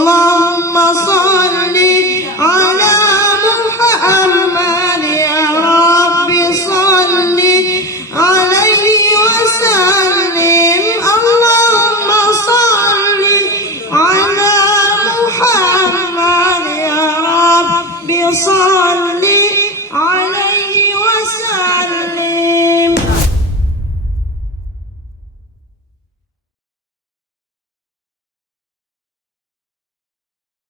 اللهم صل على محمد يا رب صل عليه وسلم. اللهم صل على محمد يا رب صل